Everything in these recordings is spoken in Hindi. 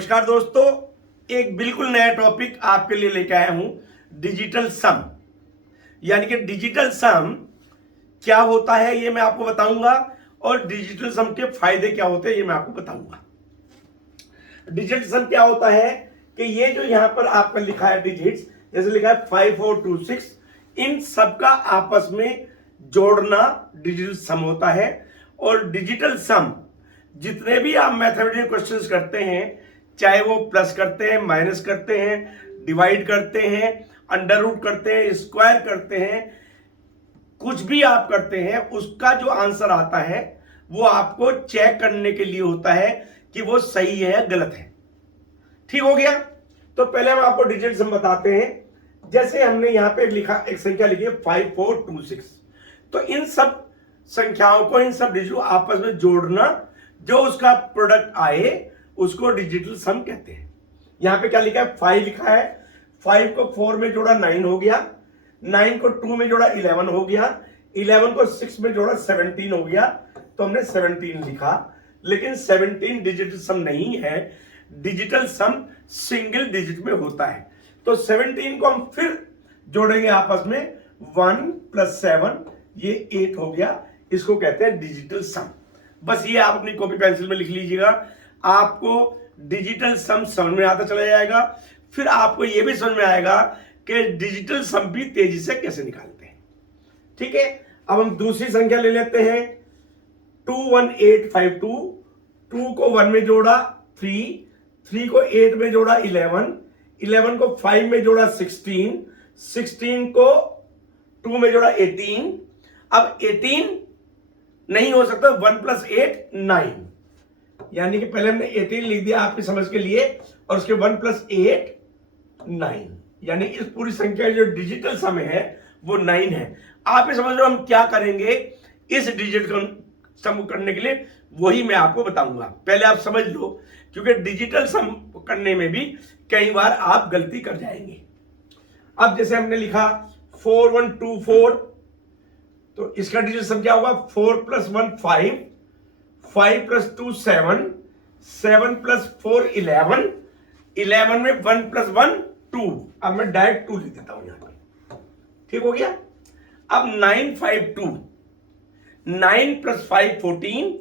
नमस्कार दोस्तों, एक बिल्कुल नया टॉपिक आपके लिए लेके आया हूं, डिजिटल सम। यानी कि डिजिटल सम क्या होता है ये मैं आपको बताऊंगा और डिजिटल सम के फायदे क्या होते हैं ये मैं आपको बताऊंगा। डिजिटल सम क्या होता है कि ये जो यहां पर आपका लिखा है डिजिट्स, जैसे लिखा है 5426, इन सबका आपस में जोड़ना डिजिटल सम होता है। और डिजिटल सम जितने भी आप मैथमेटिकल क्वेश्चंस करते हैं, चाहे वो प्लस करते हैं, माइनस करते हैं, डिवाइड करते हैं, अंडर रूट करते हैं, स्क्वायर करते हैं, कुछ भी आप करते हैं, उसका जो आंसर आता है वो आपको चेक करने के लिए होता है कि वो सही है या गलत है। ठीक हो गया। तो पहले हम आपको डिजिटल सम बताते हैं। जैसे हमने यहां पे लिखा, एक संख्या लिखी है 5426, तो इन सब संख्याओं को, इन सब डिजिट को आपस में जोड़ना, जो उसका प्रोडक्ट आए उसको डिजिटल सम कहते हैं। यहां पे क्या लिखा है, 5 लिखा है, 5 को 4 में जोड़ा 9 हो गया, 9 को 2 में जोड़ा 11 हो गया, 11 को 6 में जोड़ा 17 हो गया, तो हमने 17 लिखा। लेकिन 17 डिजिटल सम नहीं है, डिजिटल सम सिंगल डिजिट में होता है। तो 17 को हम फिर जोड़ेंगे आपस में, 1 + 7 ये 8 हो गया, इसको कहते हैं डिजिटल सम। बस ये आप अपनी कॉपी पेंसिल में लिख लीजिएगा, आपको डिजिटल सम समझ में आता चला जाएगा। फिर आपको यह भी समझ में आएगा कि डिजिटल सम भी तेजी से कैसे निकालते हैं। ठीक है, अब हम दूसरी संख्या ले लेते हैं, 21852। 2 को 1 में जोड़ा 3, 3 को 8 में जोड़ा 11, 11 को 5 में जोड़ा 16, 16 को 2 में जोड़ा 18। अब 18 नहीं हो सकता, 1 + 8 9, यानी कि पहले हमने 18 लिख दिया आपकी समझ के लिए, और उसके 1 + 8 9, यानी इस पूरी संख्या जो डिजिटल सम है वो 9 है। आप ये समझ लो हम क्या करेंगे इस डिजिटल सम करने के लिए, वही मैं आपको बताऊंगा। पहले आप समझ लो, क्योंकि डिजिटल सम करने में भी कई बार आप गलती कर जाएंगे। अब जैसे हमने लिखा 4124, तो इसका डिजिटल सम क्या होगा, 4 + 1 5, 5 + 2 7, 7 + 4 11, 11 में 1 + 1 2। अब मैं डायरेक्ट 2 लिख देता हूं यहां पे। ठीक हो गया। अब 952, 9 + 5 14,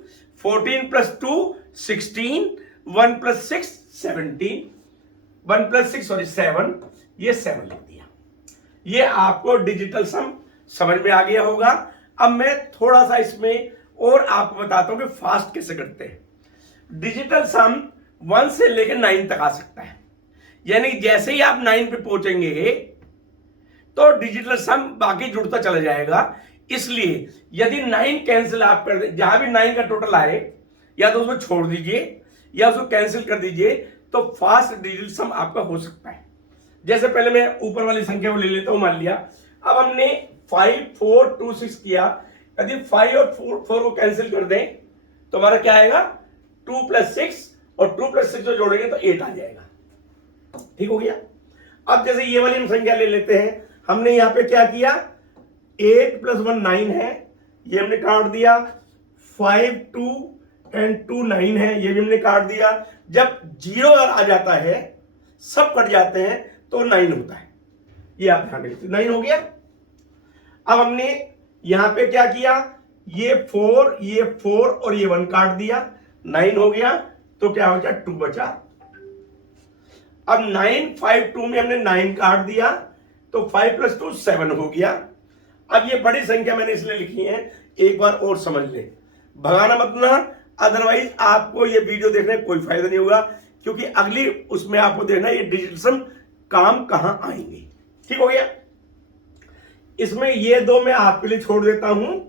14 + 2 16, 1 + 6 17, 1 + 6 7, ये 7 लिख दिया। ये आपको डिजिटल सम समझ में आ गया होगा। अब मैं थोड़ा सा इसमें और आपको बताता हूं कि फास्ट कैसे करते हैं। डिजिटल सम 1 से लेकर 9 तक आ सकता है, यानी जैसे ही आप 9 पे पहुंचेंगे तो डिजिटल सम बाकी जुड़ता चला जाएगा। इसलिए यदि 9 कैंसिल आप कर दें, जहां भी 9 का टोटल आए, या तो उसको छोड़ दीजिए या उसको कैंसिल कर दीजिए, तो फास्ट डिजिटल सम आपका हो सकता है। जैसे पहले मैं ऊपर वाली संख्या को ले लेता हूं, मान लिया अब हमने 5426 किया, यदि 5 और 4 को कैंसिल कर दें तो हमारा क्या आएगा, 2 + 6, और 2 + 6 जो जोड़ेंगे तो 8 आ जाएगा। ठीक हो गया। अब जैसे ये वाली हम संख्या ले लेते हैं, हमने यहां पे क्या किया, 8 + 1 9 है, ये हमने काट दिया, 5 2 और 2 9 है, ये भी हमने काट दिया। जब 0 आ जाता है, सब कट जाते हैं, तो 9 होता है, ये आप ध्यान रखिए। 9 हो गया। अब हमने यहां पे क्या किया, ये 4, ये 4 और ये 1 काट दिया, 9 हो गया, तो क्या हो गया, 2 बचा। अब 952 में हमने 9 काट दिया, तो 5 + 2 7 हो गया। अब ये बड़ी संख्या मैंने इसलिए लिखी है, एक बार और समझ ले, भगाना मत ना, अदरवाइज आपको ये वीडियो देखने में कोई फायदा नहीं होगा, क्योंकि अगली उसमें आपको देखना ये डिजिटल सम काम कहां आएंगे। ठीक हो गया। इसमें ये 2 मैं आपके लिए छोड़ देता हूं,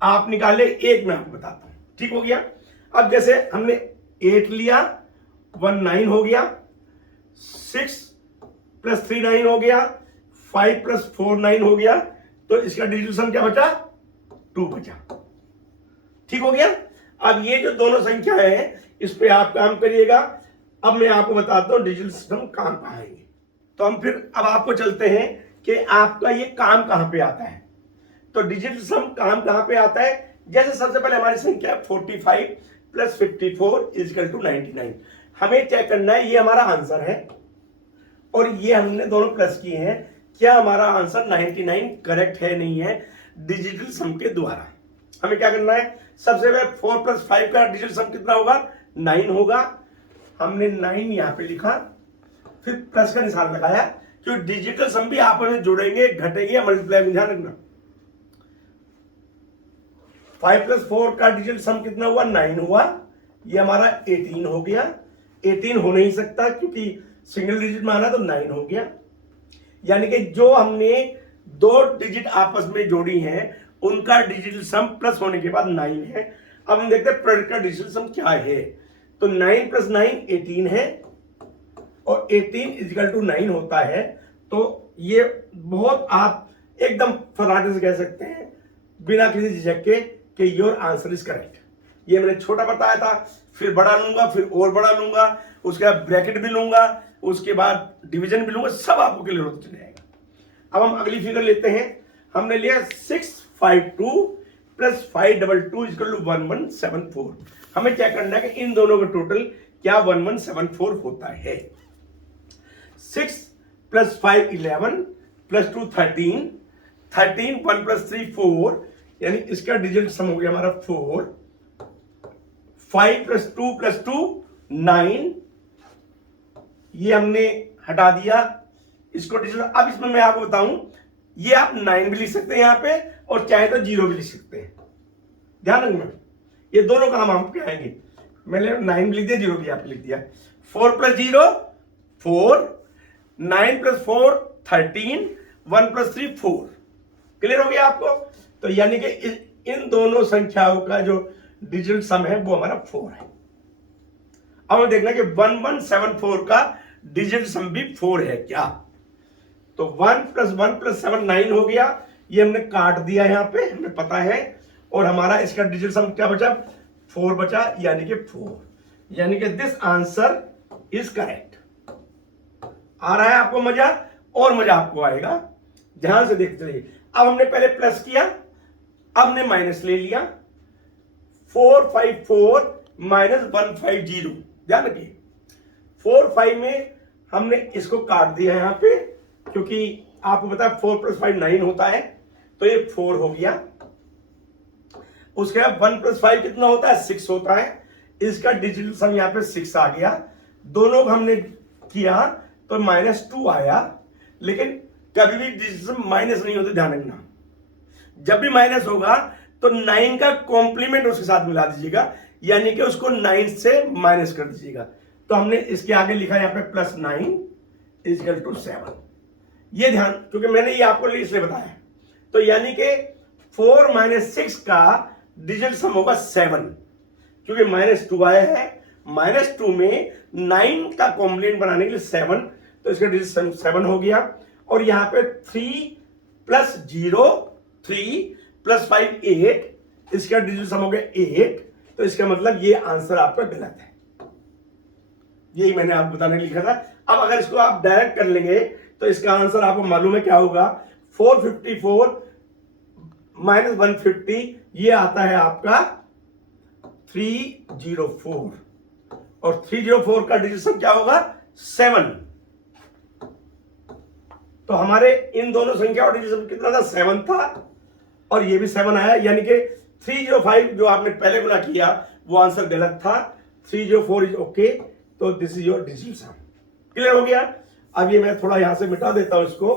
आप निकाले, एक मैं आपको बताता हूं। ठीक हो गया। अब जैसे हमने 8 लिया, 1 9 हो गया, 6 + 3 9 हो गया, 5 + 4 9 हो गया, तो इसका डिजिटल सम क्या बचा, 2 बचा। ठीक हो गया। अब ये जो दोनों संख्या है, इस पे आप काम करिएगा। अब मैं आपको बताता हूं डिजिटल सम काम कहां आएंगे। तो हम फिर अब आपको चलते हैं कि आपका ये काम कहां पे आता है। तो डिजिटल सम काम कहां पे आता है, जैसे सबसे पहले हमारी संख्या 45 + 54 = 99। हमें चेक करना है ये हमारा आंसर है और ये हमने दोनों प्लस किए हैं, क्या हमारा आंसर 99 करेक्ट है नहीं है डिजिटल सम के द्वारा। हमें क्या करना है, सबसे पहले 4 + 5 का डिजिटल सम कितना होगा, 9 होगा। हमने 9 यहां पे लिखा, फिर प्लस का निशान लगाया, क्योंकि डिजिटल सम भी आपस में जुड़ेंगे, घटेंगे या मल्टीप्लाई में, ध्यान रखना। 5 + 4 का डिजिटल सम कितना हुआ, 9 हुआ। ये हमारा 18 हो गया। 18 हो नहीं सकता क्योंकि सिंगल डिजिट में आना, तो 9 हो गया। यानी कि जो हमने दो डिजिट आपस में जोड़ी हैं उनका डिजिटल सम प्लस होने के बाद 9 है। अब हम देखते हैं प्रोडक्ट का डिजिटल सम क्या है। तो 9 + 9 18 है और 18 = 9 होता है। तो ये बहुत आप एकदम फराटे से कह सकते हैं बिना किसी झिझक के कि योर आंसर इज करेक्ट। ये मैंने छोटा बताया था, फिर बड़ा लूंगा, फिर और बड़ा लूंगा, उसके बाद ब्रैकेट भी लूंगा, उसके बाद डिवीजन भी लूंगा, सब आपको क्लियर होता चला जाएगा। अब हम अगली फिगर लेते हैं। हमने लिया 652 + 522 = 1174। हमें चेक करना है कि इन दोनों का टोटल क्या 1174 होता है। 6 + 5 11 + 2 13, 13 1 + 3 4, यानी इसका डिजिट सम हो गया हमारा 4। 5 + 2 + 2 9, ये हमने हटा दिया इसको डिजिट। अब इसमें मैं आपको बताऊं, ये आप 9 भी लिख सकते हैं यहां पे और चाहे तो 0 भी लिख सकते हैं, ध्यान रखना। ये दोनों काम हम पे आएंगे। मैंने 9 भी लिख दिया, 0 भी आप लिख दिया। 4 + 0 4, 9 + 4 13, 1 + 3 4। क्लियर हो गया आपको। तो यानी कि इन दोनों संख्याओं का जो डिजिटल सम है वो हमारा 4 है। अब हम देखना कि 1174 का डिजिटल सम भी 4 है क्या। तो 1 + 1 + 7 9 हो गया, ये हमने काट दिया यहां पे, हमें पता है। और हमारा इसका डिजिटल सम क्या बचा, 4 बचा, यानी कि 4, यानी कि दिस आंसर इज करेक्ट। आ रहा है आपको मजा, और मजा आपको आएगा, ध्यान से देखते रहिए। अब हमने पहले प्लस किया, अब हमने माइनस ले लिया। 454 - 150, ध्यान रखिए। 4 5 में हमने इसको काट दिया यहां पे, क्योंकि आपको पता है 4 + 5 9 होता है, तो ये 4 हो गया। उसके बाद 1 + 5 कितना होता है, 6 होता है। इसका डिजिटल सम यहां पे 6 आ गया। दोनों को हमने किया तो -2 आया, लेकिन कभी भी डिजिटल सम माइनस नहीं होते, ध्यान रखना। जब भी माइनस होगा तो 9 का कॉम्प्लीमेंट उसके साथ मिला दीजिएगा, यानी कि उसको 9 से माइनस कर दीजिएगा। तो हमने इसके आगे लिखा यहां पे +9 = 7। ये ध्यान, क्योंकि मैंने ये आपको इसलिए बताया। तो यानी कि 4 - 6 का डिजिटल सम होगा 7, क्योंकि -2 आया है। -2 में 9 का कॉम्प्लीमेंट बनाने के लिए 7, तो इसका डिजिटल सम 7 हो गया। और यहां पे 3 + 0 3 + 5 8, इसका डिजिटल सम हो गया 8। तो इसका मतलब ये आंसर आपका गलत है, यही मैंने आपको बताने लिखा था। अब अगर इसको आप डायरेक्ट कर लेंगे तो इसका आंसर आपको मालूम है क्या होगा, 454 - 150, ये आता है आपका 304। और 304 का डिजिट सम क्या होगा, 7। तो हमारे इन दोनों संख्याओं का डिजिट सम कितना था, 7 था, और ये भी 7 आया, यानी कि 305 जो आपने पहले गुना किया वो आंसर गलत था। 304 इज ओके। तो this is your digital sum. Clear हो गया। अब ये मैं थोड़ा यहां से मिटा देता हूं इसको,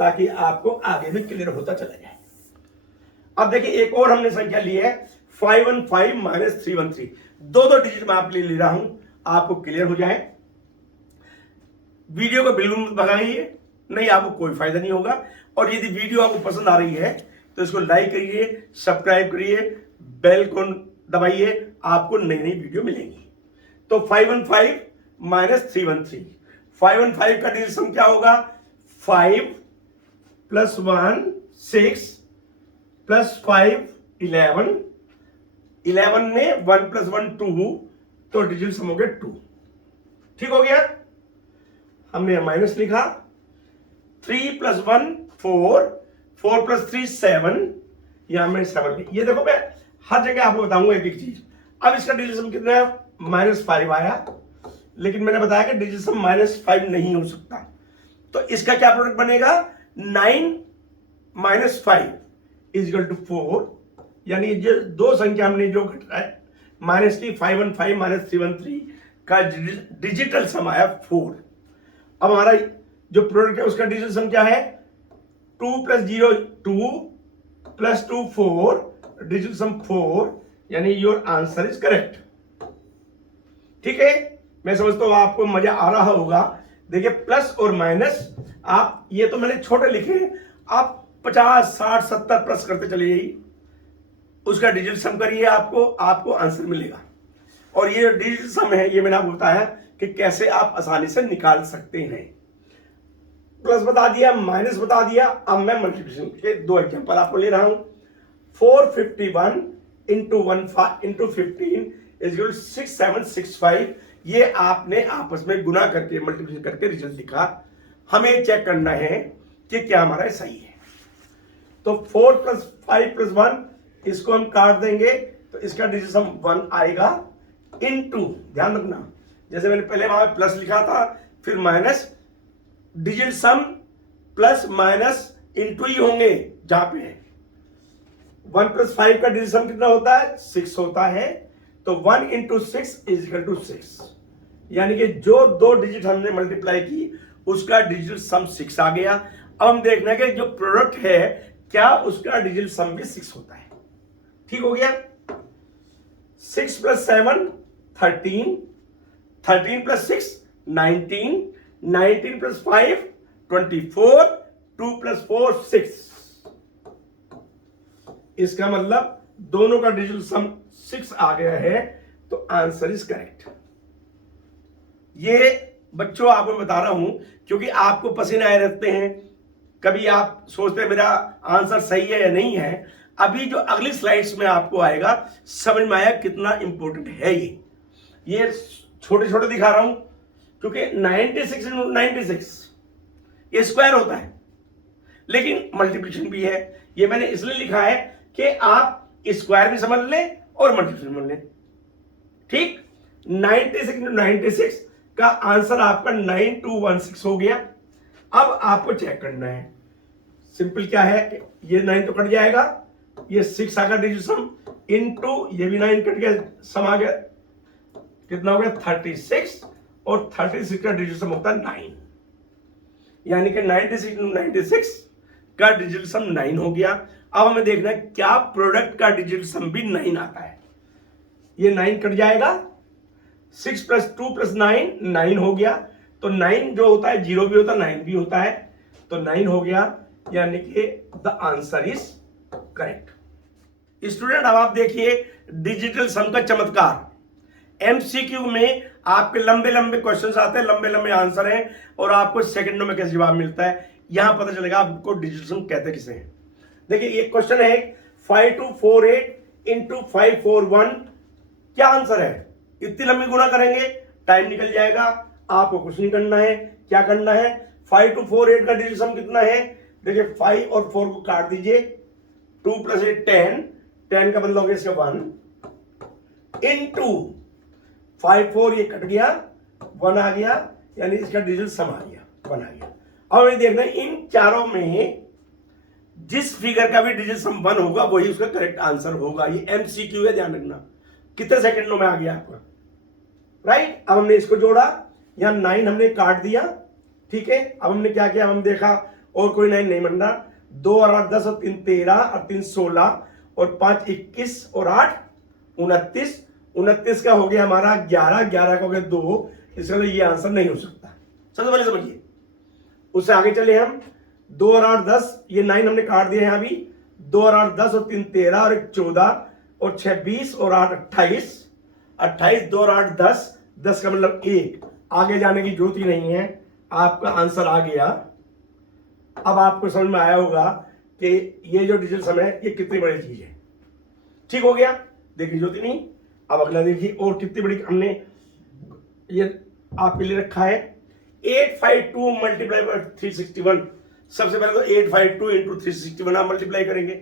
ताकि आपको आगे भी क्लियर होता चला जाए। अब देखिए एक और हमने संख्या ली है 515 - 313। दो डिजिट में आपके लिए ले रहा हूं, आपको क्लियर हो जाए। वीडियो को बिल्कुल मत भगाइए, नहीं आपको कोई फायदा नहीं होगा। और यदि वीडियो आपको पसंद आ रही है तो इसको लाइक करिए, सब्सक्राइब करिए, बेल को दबाइए, आपको नई नई वीडियो मिलेंगी। तो 515 - 313, 515 का डिजिट सम क्या होगा, 5 + 1 6 + 5 11, 11 में 1 + 1 2, तो डिजिट सम हो गया 2। ठीक हो गया। हमने माइनस लिखा, 3 + 1 4, 4 + 3 7, यहां में 7 लिखा। ये देखो मैं हर जगह आपको बताऊंगा एक एक चीज। अब इसका डिजिट सम कितना है, -5 आया, लेकिन मैंने बताया कि डिजिट सम -5 नहीं हो सकता। तो इसका क्या प्रोडक्ट बनेगा, 9 - 5 इक्वल टू 4, यानी जो दो संख्या हमने जो घटा है -515 -313 का डिजिटल सम आया 4। अब हमारा जो प्रोडक्ट है उसका डिजिटल सम क्या है, 2 + 0 2 + 2 4, डिजिटल सम 4, यानी योर आंसर इज करेक्ट। ठीक है, मैं समझता हूं आपको मजा आ रहा होगा। देखिए प्लस और माइनस, आप ये तो मैंने छोटे लिखे, आप 50 60 70 प्लस करते चले जाइए, उसका डिजिटल सम करिए, आपको आंसर मिलेगा। और ये डिजिटल सम है, ये मैंने आपको बताया कि कैसे आप आसानी से निकाल सकते हैं। प्लस बता दिया, माइनस बता दिया, अब मैं मल्टीप्लिकेशन के दो एग्जांपल आपको ले रहा हूं। 451 × 15 = 6765। ये आपने आपस में गुना करके मल्टीप्लिकेशन करके रिजल्ट लिखा। हमें चेक करना है कि क्या हमारा सही है। तो 4 + 5 + 1, इसको हम काट देंगे तो इसका डिजिट सम 1 आएगा, इनटू, ध्यान रखना जैसे मैंने पहले वहां प्लस लिखा था फिर minus, digit sum plus minus into ही होंगे जहां पे है। 1 + 5 का डिजिट सम कितना होता है, 6 होता है। तो 1 × 6 = 6, यानी कि जो दो डिजिट हमने मल्टीप्लाई की उसका डिजिटल सम 6 आ गया। अब हम देखना है कि जो प्रोडक्ट है क्या उसका डिजिटल सम भी 6 होता है। ठीक हो गया। 6 + 7 13, 13 + 6 19, 19 + 5 24, 2 + 4 6। इसका मतलब दोनों का डिजिटल सम 6 आ गया है, तो आंसर इज करेक्ट। ये बच्चों आपको बता रहा हूं क्योंकि आपको पसीने आए रहते हैं, कभी आप सोचते हैं मेरा आंसर सही है या नहीं है। अभी जो अगली स्लाइड्स में आपको आएगा समझ में आया कितना इंपॉर्टेंट है। ये छोटे छोटे दिखा रहा हूं क्योंकि 96 × 96 ये स्क्वायर होता है, लेकिन मल्टीप्लिकेशन भी है। ये मैंने इसलिए लिखा है कि आप स्क्वायर भी समझ लें और मल्टीप्लिकेशन समझ लें। ठीक, 96 × 96 का आंसर आपका 9216 हो गया। अब आपको चेक करना है, सिंपल क्या है कि ये 9 तो कट जाएगा, ये 6 आ गया डिजिट सम, इनटू ये भी 9 कट गया, सम आ गया, कितना हो गया 36, और 36 का डिजिट सम होता है 9, यानी कि 96 × 96 का डिजिट सम 9 हो गया। अब हमें देखना है क्या प्रोडक्ट का डिजिट सम भी 9 आता है। ये 9 कट जाएगा, 6 + 2 + 9 9 हो गया। तो 9 जो होता है 0 भी होता है 9 भी होता है, तो 9 हो गया, यानी कि the answer is correct. Student अब आप देखिए डिजिटल सम का चमत्कार। एमसीक्यू में आपके लंबे लंबे क्वेश्चंस आते हैं, लंबे लंबे आंसर हैं, और आपको सेकंडों में कैसे जवाब मिलता है यहां पता चलेगा आपको डिजिटल सम कहते किसे हैं। देखिए ये क्वेश्चन है 5248 × 541, क्या आंसर है। इतनी लंबी गुना करेंगे टाइम निकल जाएगा, आपको कुछ नहीं करना है। क्या करना है, 5248 का डिजिटल सम कितना है, देखिए 5 और 4 को काट दीजिए, 2 + 8 10, 10 का मतलब हो गया इसका 1, इनटू 5 4 ये कट गया, 1 आ गया, यानी इसका डिजिटल सम आ गया, 1 आ गया। अब हमें देखना है इन चारों में जिस फिगर का भी डिजिट सम 1 होगा वही उसका करेक्ट आंसर होगा। ये एमसीक्यू है, ध्यान रखना। कितने सेकंडों में आ गया आपका, राइट। अब हमने इसको जोड़ा, यहां 9 हमने काट दिया, ठीक है। अब हमने क्या किया, हम देखा और कोई 9 नहीं बन रहा, 2 और 8 10 और 3 13 और 3 16 और 5 21 और 8 29, 29 का हो गया हमारा 11, 11 का हो गया 2, इसलिए ये आंसर नहीं हो सकता। सबसे पहले समझिए, उससे आगे चले हम, 2 और 8 10, ये 9 हमने काट दिया यहां भी, 2 और 8 10 और 3 13 और 1 14 और 6 20 और 8 28, 28 2 और 8 10, 10 का मतलब 1, आगे जाने की जरूरत ही नहीं है, आपका आंसर आ गया। अब आपको समझ में आया होगा कि ये जो डिजिटल सम है ये कितनी बड़ी चीज है। ठीक हो गया, देखिए जरूरत ही नहीं। अब अगला देखिए, और कितनी बड़ी हमने ये आपके लिए रखा है, 852 × 361। सबसे पहले तो 852 × 361 आप मल्टीप्लाई करेंगे,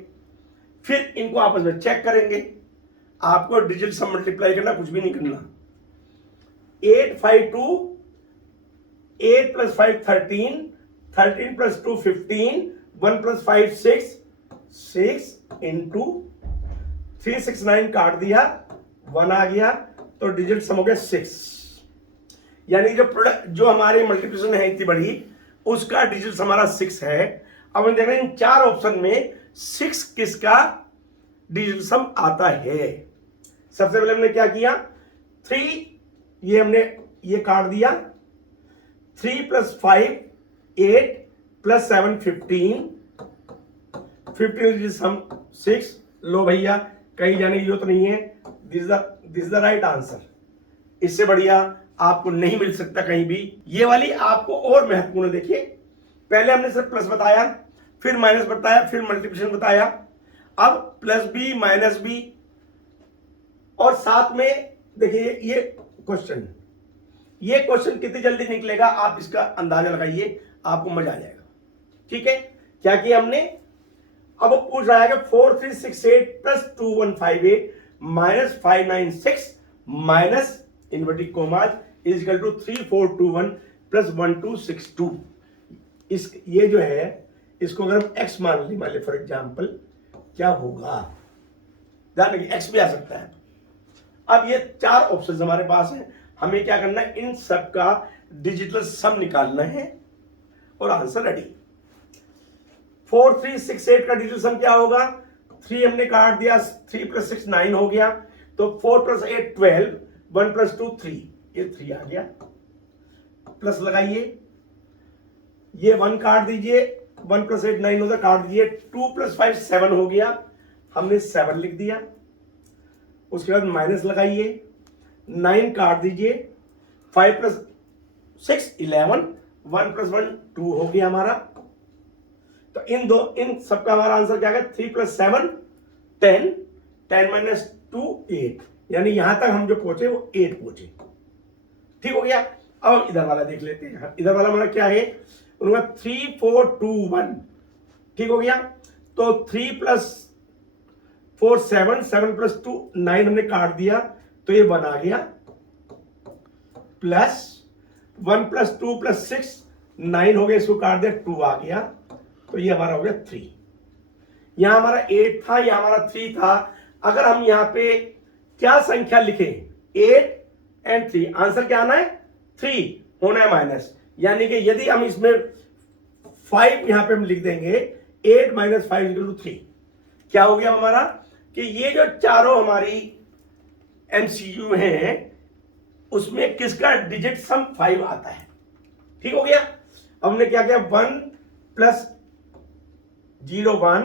फिर इनको आपस में चेक करेंगे। आपको डिजिटल सम मल्टीप्लाई करना, कुछ भी नहीं करना। 852, 8 plus 5 13, 13 plus 2 15, 1 plus 5 6, 6 into 369 काट दिया, 1 आ गया, तो डिजिट सम हो गया 6। यानी जो प्रोडक्ट जो हमारी मल्टीप्लिकेशन है इतनी बड़ी, उसका डिजिट हमारा 6 है। अब हम देख रहे हैं इन 4 ऑप्शन में 6 किसका डिजिट सम आता है। सबसे पहले हमने क्या किया, 3 ये हमने ये काट दिया, 3 plus 5 8 plus 7 15, 15 डिजिट सम 6। लो भैया, कहीं जाने की जरूरत नहीं है, दिस द राइट आंसर। इससे बढ़िया आपको नहीं मिल सकता कहीं भी। ये वाली आपको और महत्वपूर्ण, देखिए पहले हमने सिर्फ प्लस बताया, फिर माइनस बताया, फिर मल्टीप्लिकेशन बताया, अब प्लस बी माइनस बी, और साथ में देखिए ये क्वेश्चन कितनी जल्दी निकलेगा आप इसका अंदाजा लगाइए, आपको मजा आ जाएगा। ठीक है, क्या किया हमने, अब पूछ रहा है कि 4368 plus 2158 minus 596 minus inverted commas is equal to 3421 plus 1262। इस ये जो है इसको अगर हम x मान ले फॉर एग्जाम्पल, क्या होगा, ध्यान रखिए x भी आ सकता है। अब ये 4 ऑप्शन हमारे पास हैं, हमें क्या करना है, इन सब का डिजिटल सम निकालना है और आंसर रेडी। 4368 का डिजिटल सम क्या होगा, 3 हमने काट दिया, 3 plus 6 9 हो गया, तो 4 plus 8 12, 1 plus 2 3, ये 3 आ गया, प्लस लगाइए, ये 1 काट दीजिए, 1 plus 8 9 होता, काट दीजिए, 2 plus 5 7 हो गया, हमने 7 लिख दिया, उसके बाद माइनस लगाइए, 9 काट दीजिए, 5 plus 6 11, 1 plus 1 2 हो गया हमारा। तो इन सबका हमारा आंसर क्या है, 3 plus 7 10, 10 minus 2 8, यानी यहां तक हम जो पहुंचे वो 8 पहुंचे। ठीक हो गया। अब हम इधर वाला देख लेते हैं, इधर वाला हमारा क्या है, उनका 3 4 2 1। ठीक हो गया, तो 3 plus 4 7, 7 plus 2 9 हमने काट दिया, तो ये 1 आ गया, प्लस 1 plus 2 plus 6 9 हो गया, इसको काट दिया, 2 आ गया, तो ये हमारा हो गया 3। यहां हमारा 8 था, यहां हमारा 3 था। अगर हम यहां पे क्या संख्या लिखें, 8 एंड 3, आंसर क्या आना है, 3 होना है माइनस, यानी कि यदि हम इसमें 5 यहां पे हम लिख देंगे, 8 minus 5 इक्वल टू 3, क्या हो गया हमारा, कि ये जो चारों हमारी एमसीक्यू हैं उसमें किसका डिजिट सम 5 आता है। ठीक हो गया। अब हमने क्या किया, 1 plus 0 1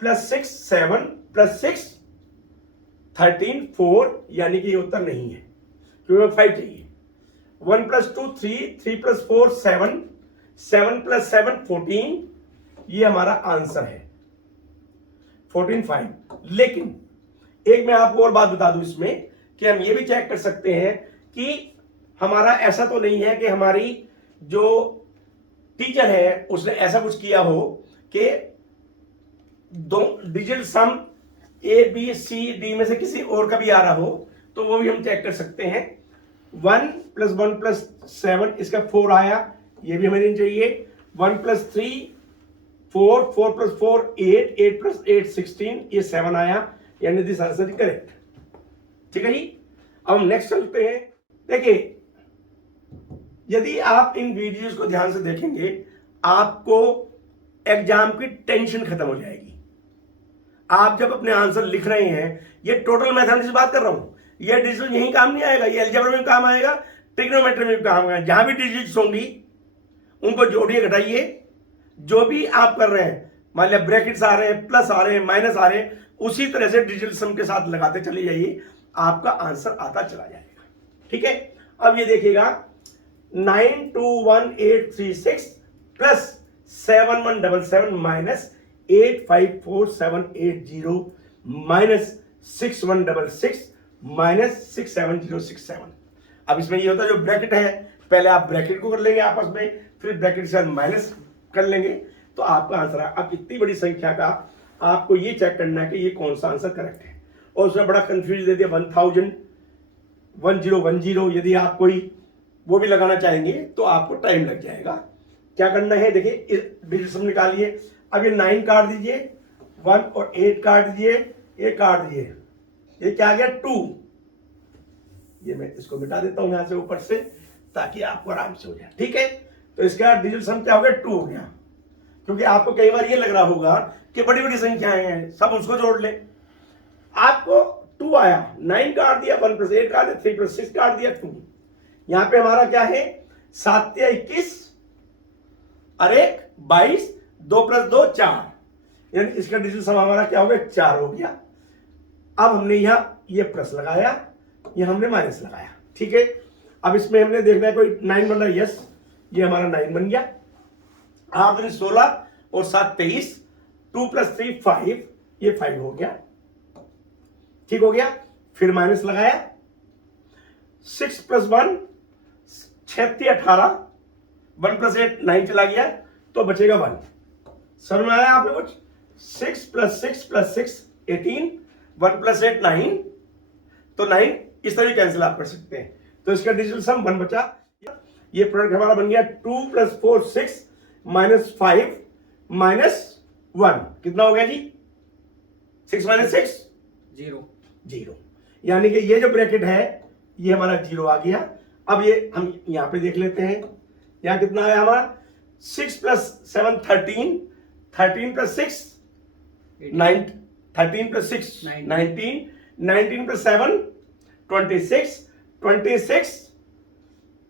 plus 6 7 plus 6 13 4, यानी कि ये उत्तर नहीं है क्योंकि 5 चाहिए। 1 plus 2 3, 3 plus 4 7, 7 plus 7 14, ये हमारा आंसर है 14 5। लेकिन एक मैं आपको और बात बता दूं इसमें, कि हम ये भी चेक कर सकते हैं कि हमारा ऐसा तो नहीं है कि हमारी जो टीचर है उसने ऐसा कुछ किया हो कि दो digit sum A B C D में से किसी और का भी आ रहा हो, तो वो भी हम चेक कर सकते हैं। 1 plus 1 plus 7, इसका 4 आया, ये भी हमें नहीं चाहिए। 1 plus 3 4, 4 plus 4 8, 8 plus 8 16, ये 7 आया, यानी दिस आंसर इज करेक्ट। ठीक है जी। अब हम नेक्स्ट चलते हैं। देखिए, यदि आप इन वीडियोस को ध्यान से देखेंगे, आपको एग्जाम की टेंशन खत्म हो जाएगी। आप जब अपने आंसर लिख रहे हैं, ये टोटल मैथमेटिक्स की बात कर रहा हूं, ये डिजिट यहीं काम नहीं आएगा, ये अलजेब्रा में काम आएगा, ट्रिग्नोमेट्री में भी काम आएगा। जहां भी डिजिट्स होंगी उनको जोड़िए, घटाइए, जो भी आप कर रहे हैं, मान लिया ब्रैकेट्स आ रहे हैं, प्लस आ रहे हैं, माइनस आ रहे हैं, उसी तरह से डिजिटल सम के साथ लगाते चले जाइए, आपका आंसर आता चला जाएगा। ठीक है। अब ये देखिएगा, 921836 प्लस 7177 माइनस 854780 माइनस 6166 माइनस 67067। अब इसमें ये होता है, जो ब्रैकेट है पहले आप ब्रैकेट को कर लेंगे आपस में, फिर ब्रैकेट के साथ माइनस कर लेंगे, तो आपका आंसर है। अब इतनी बड़ी संख्या का आपको ये चेक करना है कि ये कौन सा आंसर करेक्ट है, और उसमें बड़ा कंफ्यूज दे दिया 1000 1010 यदि आप कोई वो भी लगाना चाहेंगे तो आपको टाइम लग जाएगा। क्या करना है, देखिए डिजिट सम निकालिए। अब ये 9 काट दीजिए, 1 और 8 काट दीजिए, ये काट दीजिए, ये क्या आ गया 2। ये मैं इसको मिटा देता हूं यहां से ऊपर से ताकि आपको आराम से हो जाए, ठीक है। तो इसका डिजिट सम क्या हो गया 2 हो गया, क्योंकि आपको कई बार ये लग रहा होगा कि बड़ी बड़ी संख्याएं हैं सब उसको जोड़ ले। आपको 2 आया, 9 काट दिया, 1 + 8 काट दिया, 3 + 6 काट दिया 2। यहां पे हमारा क्या है 7 × 21 और 1 22, 2 + 2 4, यानी इसका डिजिट सम हमारा क्या हो गया 4 हो गया। अब हमने यहां ये प्लस लगाया, ये हमने माइनस लगाया, ठीक है। अब इसमें हमने देखना है कोई 9 बन रहा है, यस ये हमारा 9 बन गया। 8 × 16 और 7 = 23, 2 + 3 5, ये 5 हो गया, ठीक हो गया। फिर माइनस लगाया, 6 + 1 6 × 18, 1 + 8 9 चला गया तो बचेगा 1। समझ में आया आपको कुछ? 6 + 6 + 6 18, 1 + 8 9, तो 9 इस तरह कैंसिल आप कर सकते हैं। तो इसका डिजिटल सम 1 बचा। ये प्रोडक्ट हमारा बन गया 2 + 4 6 -5 -1, कितना हो गया जी 6 - 6 0, यानी कि ये जो ब्रैकेट है ये हमारा 0 आ गया। अब ये हम यहां पे देख लेते हैं, यहां कितना आया हमारा 6 + 7 13, 13 + 6 9, 13 + 6 19, 19 + 7 26, 26,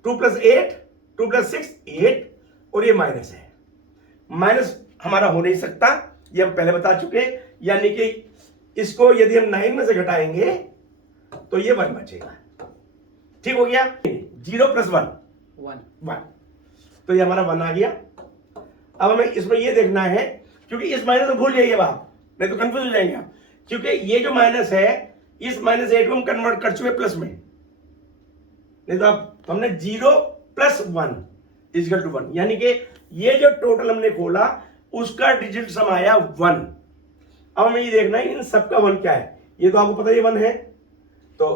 2 + 8, 2 + 6 8, और ये माइनस है। माइनस हमारा हो नहीं सकता, ये हम पहले बता चुके, यानी कि इसको यदि हम 9 में से घटाएंगे तो ये 1 बचेगा, ठीक हो गया। 0 + 1 तो ये हमारा 1 आ गया। अब हमें इसमें ये देखना है, क्योंकि इस माइनस को भूल जाइए आप, नहीं तो कंफ्यूज हो जाएंगे आप, क्योंकि ये जो माइनस है इस -8 को हम कन्वर्ट कर चुके प्लस में, नहीं तो आप हमने 0 + 1 = 1, यानी कि ये जो टोटल हमने खोला उसका डिजिट सम आया 1। अब हमें ये देखना है इन सबका 1 क्या है, ये तो आपको पता ही 1 है, तो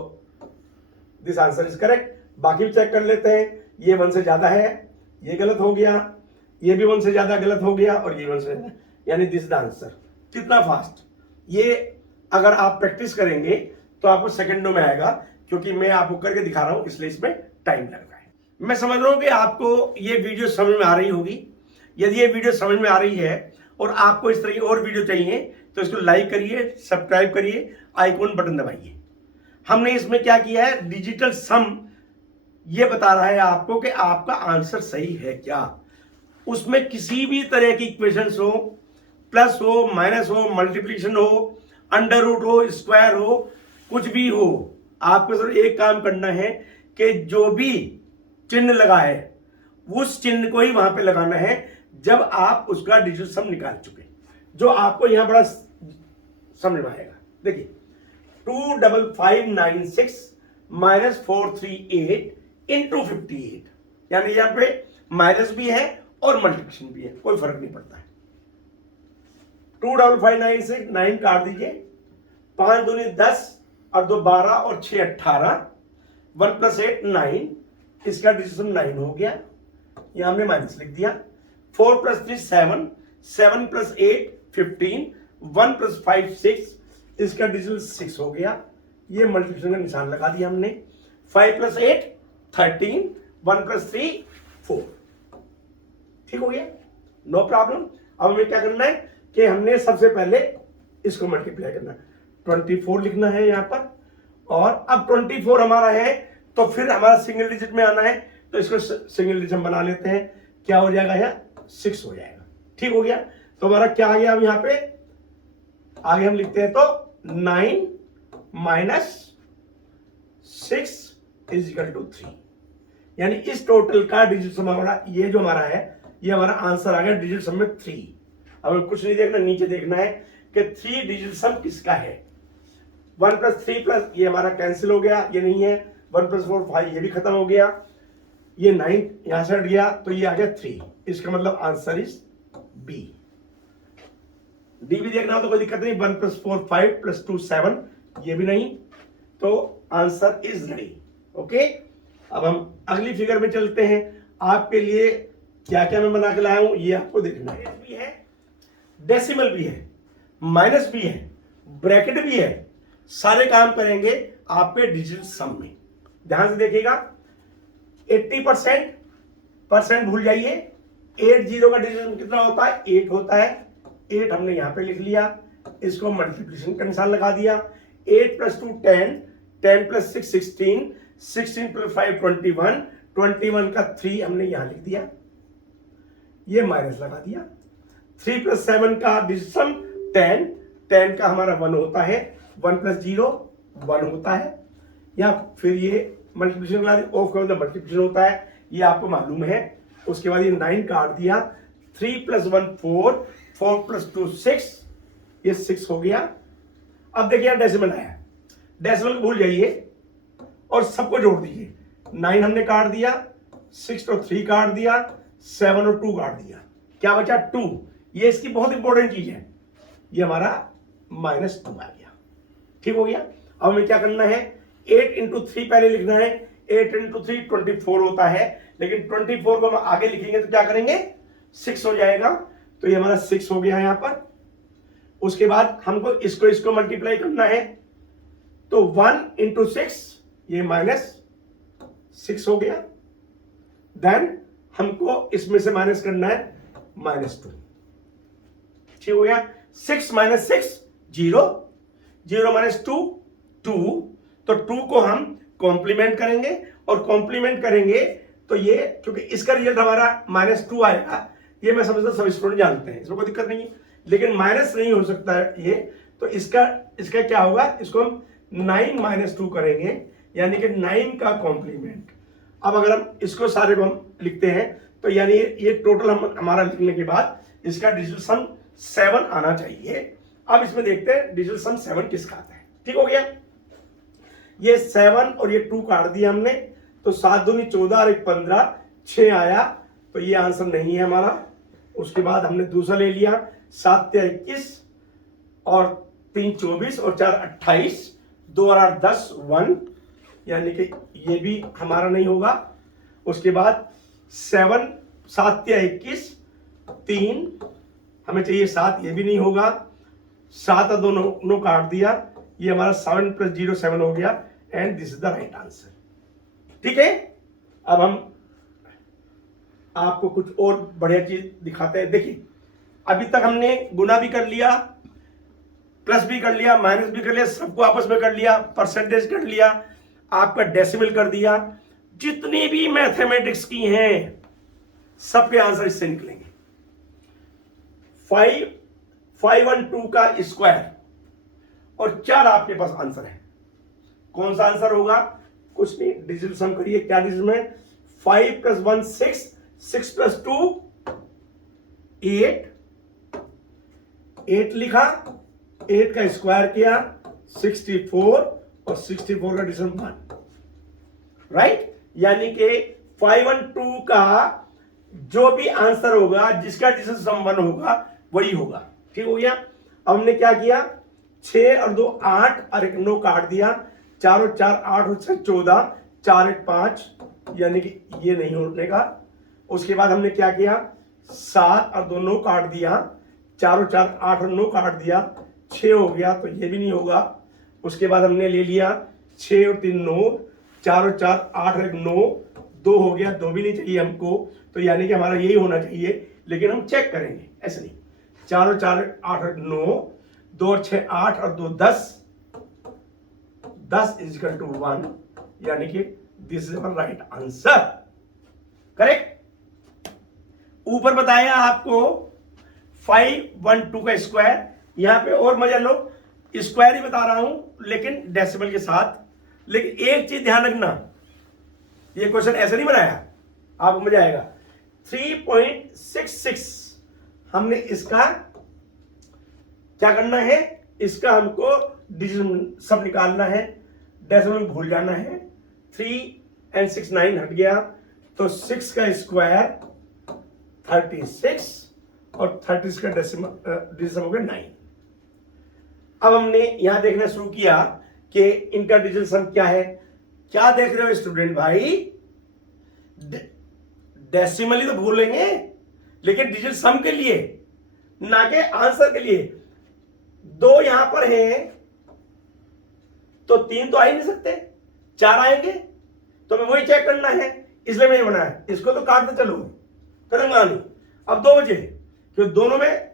दिस आंसर इज करेक्ट। बाकी भी चेक कर लेते हैं, ये 1 से ज्यादा है, ये गलत हो गया, ये भी 1 से ज्यादा गलत हो गया, और ये 1 से ज्यादा, यानी दिस द आंसर। कितना फास्ट, ये अगर आप प्रैक्टिस करेंगे तो आपको सेकंडों में आएगा, क्योंकि मैं आपको करके दिखा रहा हूं इसलिए इसमें टाइम लग रहा है। मैं समझ रहा हूं कि आपको ये वीडियो समझ में आ रही होगी। यदि ये वीडियो समझ में आ रही है और आपको इस तरह की और वीडियो चाहिए तो इसको लाइक करिए, सब्सक्राइब करिए, आइकॉन बटन दबाइए। हमने इसमें क्या किया है, डिजिटल सम ये बता रहा है आपको कि आपका आंसर सही है क्या। उसमें किसी भी तरह की इक्वेशंस हो, प्लस हो, माइनस हो, मल्टीप्लिकेशन हो, अंडर रूट हो, स्क्वायर हो, कुछ भी हो, आपको सिर्फ एक काम करना है कि जो भी चिन्ह लगा है उस चिन्ह को ही वहां पे लगाना है जब आप उसका डिजिटल सम निकाल चुके, जो आपको यहां बड़ा समझ में आएगा। देखिए 25596 -438 × 58, यानी यहां पे माइनस भी है और मल्टीप्लिकेशन भी है, कोई फर्क नहीं पड़ता है। 25596 9 काट दीजिए, 5 दूनी 10 और 2 12 और 6 18, 1 + 8 9, इसका डिजिट सम 9 हो गया, यहां हमने माइनस लिख दिया। 4 + 3 7, 7 + 8 15, 1 + 5 6, इसका डिजिट 6 हो गया, ये मल्टीप्लिकेशन का निशान लगा दिया हमने। 5 + 8 13, 1 + 3 4, ठीक हो गया, नो प्रॉब्लम। अब हमें क्या करना है कि हमने सबसे पहले इसको मल्टीप्लाई करना है, 24 लिखना है यहां पर, और अब 24 हमारा है तो फिर हमारा सिंगल डिजिट में आना है, तो इसको सिंगल डिजिट हम बना लेते हैं। क्या हो जाएगा, यहाँ 6 हो जाएगा, ठीक हो गया। तो हमारा क्या आ गया, अब यहां पे आगे हम लिखते हैं तो 9 - 6 = 3, यानी इस टोटल का डिजिट सम हमारा, ये जो हमारा है ये हमारा आंसर आ गया डिजिट सम में 3। अब कुछ नहीं देखना, नीचे देखना है कि 3 डिजिट सम किसका है। 1 + 3 ये हमारा कैंसिल हो गया, ये नहीं है। 1 + 4 5, ये भी खत्म हो गया। ये 9 यहां से हट गया तो ये आ गया 3, इसका मतलब आंसर इज बी। डी भी देखना हो तो कोई दिक्कत नहीं, 1 + 4 5 + 2 7, ये भी नहीं, तो आंसर इज नहीं। ओके, अब हम अगली फिगर में चलते हैं। आपके लिए क्या क्या मैं बना के लाया हूं ये आपको देखना है। भी है, डेसिमल भी है, माइनस भी है, ब्रैकेट भी है, सारे काम करेंगे आपके डिजिटल सम में। ध्यान से देखिएगा, 80% परसेंट भूल जाइए। 80 का डिजिटल कितना होता है? 8 होता है। 8 हमने यहां पे लिख लिया, इसको मल्टीप्लिकेशन का निशान लगा दिया। 8 + 2 10, 10 + 6 16, 16 + 5 21, 21 का 3 हमने यहां लिख दिया, ये माइनस लगा दिया। 3 + 7 का डिजिटल 10, 10 का हमारा 1 होता है, 1 + 0 1 होता है, या फिर ये मल्टीप्लिकेशन लगा दिया, ऑफ का मतलब मल्टीप्लिकेशन होता है, ये आपको मालूम है। उसके बाद ये 9 काट दिया, 3 + 1 4, 4 + 2 6, ये 6 हो गया। अब देखिए डेसिमल आया, डेसिमल को भूल जाइए और सबको जोड़ दीजिए। 9 हमने काट दिया, 6 और 3 काट दिया, 7 और 2 काट दिया, क्या बचा? 2। ये इसकी बहुत इंपॉर्टेंट चीज है, ये हमारा -2 आ गया। ठीक हो गया। अब हमें क्या करना है? 8 × 3 पहले लिखना है। 8 × 3 24 होता है, लेकिन 24 को हम आगे लिखेंगे तो क्या करेंगे? 6 हो जाएगा, तो ये हमारा 6 हो गया यहां पर। उसके बाद हमको इसको मल्टीप्लाई करना है, तो 1 × 6 ये -6 हो गया। देन हमको इसमें से माइनस करना है -2। ठीक हो गया। 6 - 6 0, 0 - 2 2, तो 2 को हम कॉम्प्लीमेंट करेंगे, और कॉम्प्लीमेंट करेंगे तो ये, क्योंकि इसका रिजल्ट हमारा -2 आएगा, ये मैं समझता सब स्टूडेंट जानते हैं, इसमें कोई दिक्कत नहीं है, लेकिन माइनस नहीं हो सकता है ये, तो इसका क्या होगा? इसको हम 9 - 2 करेंगे, यानी कि 9 का कॉम्प्लीमेंट। अब अगर हम इसको सारे को हम लिखते हैं तो यानी ये टोटल हमारा लिखने के बाद इसका डिजिटल सम 7 आना चाहिए। अब इसमें देखते हैं डिजिटल सम 7 किसका आता है। ठीक हो गया। ये 7 और ये 2 काट दिया हमने, तो 7 दूनी 14 और 1 15, 6 आया, तो ये आंसर नहीं है हमारा। उसके बाद हमने दूसरा ले लिया, 7 × 21 और 3 24 और 4 28, 2 और 8 10 1, यानी कि ये भी हमारा नहीं होगा। उसके बाद 7 × 21 3, हमें चाहिए 7, ये भी नहीं होगा। 7 और 2 9 काट दिया, ये हमारा 7 + 0 7 हो गया, and this is the right answer. ठीक है। अब हम आपको कुछ और बढ़िया चीज दिखाते हैं। देखिए, अभी तक हमने गुना भी कर लिया, प्लस भी कर लिया, माइनस भी कर लिया, सबको आपस में कर लिया, परसेंटेज कर लिया, आपका डेसिमल कर दिया। जितनी भी मैथमेटिक्स की हैं सबके आंसर इससे निकलेंगे। 5 और 2 का स्क्वायर और 4 आपके पास आंसर है। कौन सा आंसर होगा? कुछ नहीं, डिजिटल सम करिए। क्या डिजिटल में? 5 + 1 6, 6 + 2 8, 8 लिखा, 8 का स्क्वायर किया 64, और 64 का डिजिटल 1, राइट। यानी कि 5 और 2 का जो भी आंसर होगा, जिसका डिजिटल सम 1 होगा वही होगा। ठीक हो गया। अब हमने क्या किया? 6 और 2 8 और 1 9 काट दिया, 4 और 4 8 और 6 14, 4 1 5, यानी कि ये नहीं होने का। उसके बाद हमने क्या किया? 7 और 2 9 काट दिया, 4 और 4 8 और 9 काट दिया, 6 हो गया, तो ये भी नहीं होगा। उसके बाद हमने ले लिया 6 और 3 9, 4 और 4 8 और 1 9, 2 हो गया, 2 भी नहीं चाहिए हमको, तो यानी कि हमारा यही होना चाहिए, लेकिन हम चेक करेंगे, ऐसे नहीं। 4 और 4 8 और 9, 2 और 6 8 और 2 10, 10 = 1, यानी कि this is our right answer. Correct. ऊपर बताया आपको 5 1 2 का स्क्वायर, यहां पे और मजा लो, स्क्वायर ही बता रहा हूं लेकिन डेसिमल के साथ। लेकिन एक चीज ध्यान रखना, ये क्वेश्चन ऐसे नहीं बनाया, आपको मजा आएगा। 3.66 हमने इसका क्या करना है? इसका हमको डिजिटल सब निकालना है, डेसिमल भूल जाना है। 3 और 6 9 हट गया, तो 6 का स्क्वायर 36 और 36 का डिजिटल हो गया 9। अब हमने यहां देखना शुरू किया कि इनका डिजिटल सम क्या है। क्या देख रहे हो स्टूडेंट भाई? डेसिमल ही तो भूलेंगे, लेकिन डिजिटल सम के लिए, ना के आंसर के लिए। 2 यहां पर हैं तो 3 तो आ ही नहीं सकते, 4 आएंगे, तो मैं वही चेक करना है, इसलिए मैंने बनाया। इसको तो काटते चलो, करूंगा नहीं। अब 2 बचे, क्योंकि दोनों में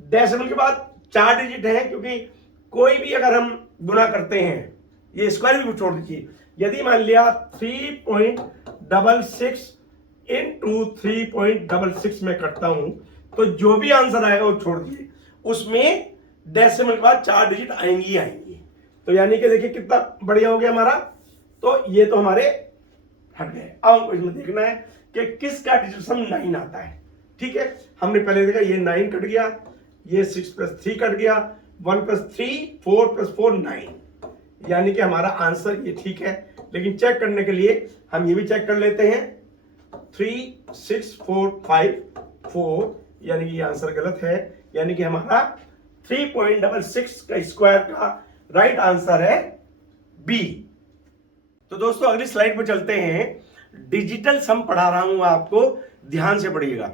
डेसिमल के बाद 4 डिजिट है, क्योंकि कोई भी अगर हम गुना करते हैं, ये स्क्वायर भी छोड़ दीजिए, यदि मान लिया 3.66 इंटू 3.66 में करता हूं, तो जो भी आंसर आएगा वो छोड़ दीजिए, उसमें डेसिमल के बाद 4 डिजिट आएंगी ही आएंगी। तो यानी कि देखिए कितना बढ़िया हो गया हमारा। तो ये तो हमारे हट गए। अब हमको इसमें देखना है कि किसका डिजिट सम 9 आता है। ठीक है, हमने पहले देखा ये 9 कट गया, ये 6 + 3 कट गया, 1 + 3 4 + 4 9, यानी कि हमारा आंसर ये ठीक है। लेकिन चेक करने के लिए हम ये भी चेक कर लेते हैं, 3 6 4 5 4, यानी कि ये आंसर गलत है। यानी कि हमारा 3.66 का स्क्वायर का राइट आंसर है बी। तो दोस्तों अगली स्लाइड पर चलते हैं। डिजिटल सम पढ़ा रहा हूं आपको, ध्यान से पढ़िएगा।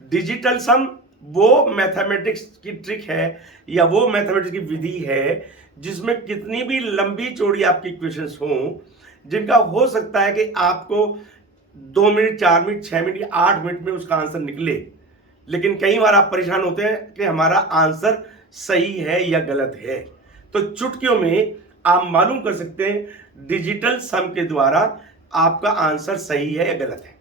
डिजिटल सम वो मैथमेटिक्स की ट्रिक है, या वो मैथमेटिक्स की विधि है, जिसमें कितनी भी लंबी चौड़ी आपकी इक्वेशंस हों, जिनका हो सकता है कि आपको 2 मिनट 4 मिनट 6 मिनट या 8 मिनट में उसका आंसर निकले, लेकिन कई बार आप परेशान होते हैं कि हमारा आंसर सही है या गलत है। तो चुटकियों में आप मालूम कर सकते हैं डिजिटल सम के द्वारा आपका आंसर सही है या गलत है।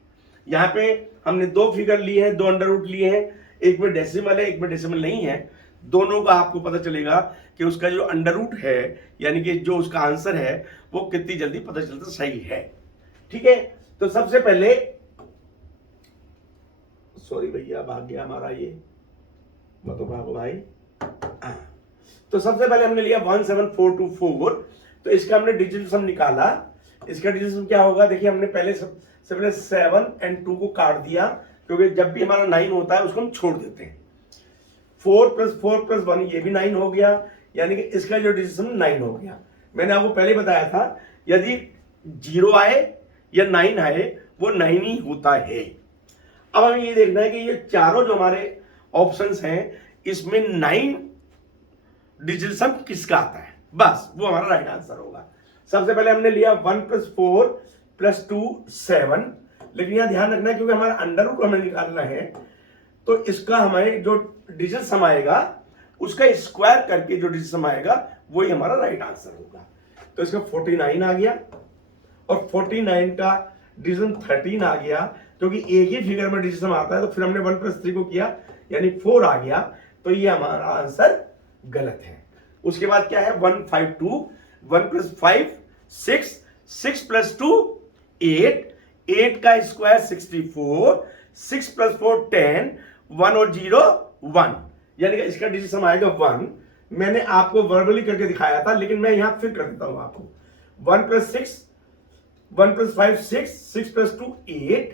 यहां पे हमने 2 फिगर लिए हैं, 2 अंडर रूट लिए हैं, एक में डेसिमल है, एक में डेसिमल नहीं है। दोनों का आपको पता चलेगा कि उसका जो अंडर रूट है, यानी कि जो उसका आंसर है, वो कितनी जल्दी पता चलता सही है। ठीक है, तो सबसे पहले, सॉरी भैया भाग गया हमारा ये, मत भागो भाई। तो सबसे पहले हमने लिया 17424, तो इसका हमने डिजिटल सम निकाला। इसका डिजिटल सम क्या होगा, देखिए हमने पहले सबसे पहले 7 और 2 को काट दिया, क्योंकि जब भी हमारा 9 होता है उसको हम छोड़ देते हैं। 4 + 4 + 1 ये भी 9 हो गया, यानी कि इसका जो डिजिटल सम 9 हो गया। मैंने आपको पहले बताया था यदि 0 आए या 9 आए, वो 9 ही होता है। अब हमें ये देखना है कि ये चारों जो हमारे ऑप्शंस हैं, इसमें 9 डिजिटल सम किसका आता है, बस वो हमारा राइट आंसर होगा। सबसे पहले हमने लिया 1 + 4 + 2 7, लेकिन यहां ध्यान रखना है क्योंकि हमारा अंडर रूट हमें निकालना है, तो इसका हमें जो डिजिटल सम आएगा उसका स्क्वायर करके जो डिजिटल सम आएगा वही हमारा राइट आंसर होगा। तो इसका 49 आ गया, और 49 का डिजिटल 13 आ गया, क्योंकि एक ही फिगर में डिजिटल सम आता है। तो फिर हमने 1 + 3 को किया, यानी 4 आ गया, तो ये हमारा आंसर गलत है। उसके बाद क्या है, 152, 1 + 5 6, 6 + 2 8, 8 का स्क्वायर 64, 6 + 4 10, 1 और 0 1, यानी कि इसका डिजिट सम आएगा 1। मैंने आपको वर्बली करके दिखाया था, लेकिन मैं यहां फिर कर देता हूं आपको। 1 + 6, 1 + 5 6, 6 + 2 8,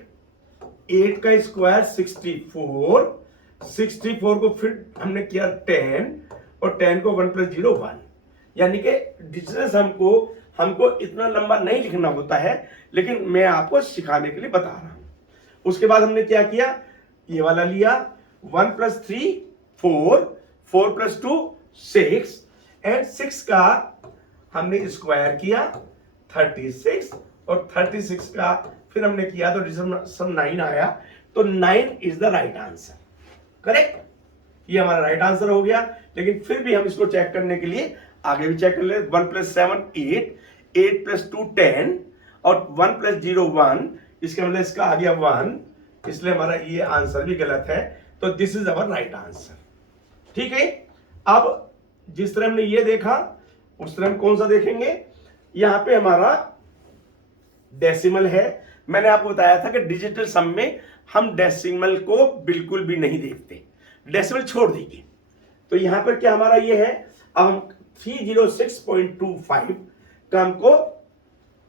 8 का स्क्वायर 64, 64 को फिर हमने किया 10, और 10 को 1 + 0 1, यानी कि डिजिटल सम को हमको इतना लंबा नहीं लिखना होता है, लेकिन मैं आपको सिखाने के लिए बता रहा हूं। उसके बाद हमने क्या किया, ये वाला लिया, 1 + 3 4, 4 + 2 6, एंड 6 का हमने स्क्वायर किया 36, और 36 का फिर हमने किया तो डिजिटल सम 9 आया। तो 9 is the right answer, correct. ये हमारा राइट आंसर हो गया। लेकिन फिर भी हम इसको चेक करने के लिए आगे भी चेक कर ले। 1 + 7 8, 8 + 2 10, और 1 + 0 1, इसका मतलब इसका आ गया 1, इसलिए हमारा ये आंसर भी गलत है। तो this is our right answer. ठीक है, अब जिस तरह हमने ये देखा उस तरह हम कौन सा देखेंगे। यहां पे हमारा डेसिमल है। मैंने आपको बताया था कि डिजिटल सम में हम डेसिमल को बिल्कुल भी नहीं देखते, डेसिमल छोड़ दीजिए। तो यहां पर क्या हमारा ये है, अब हम 306.25 का हमको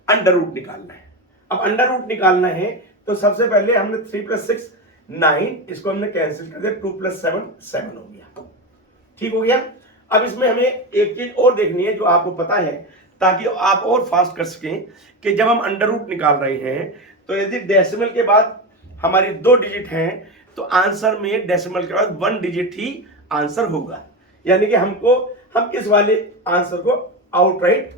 अंडर रूट निकालना है। अब अंडर रूट निकालना है तो सबसे पहले हमने 3 + 6 9, इसको हमने कैंसिल कर दिया, 2 + 7 7 हो गया। ठीक हो गया। अब इसमें हमें एक चीज और देखनी है जो आपको पता है ताकि आप और फास्ट कर सकें कि जब हम अंडर रूट निकाल रहे हैं तो यदि डेसिमल के बाद हमारी 2 डिजिट हैं तो आंसर में डेसिमल के बाद 1 डिजिट ही आंसर होगा, यानी कि हम इस वाले आंसर को आउटराइट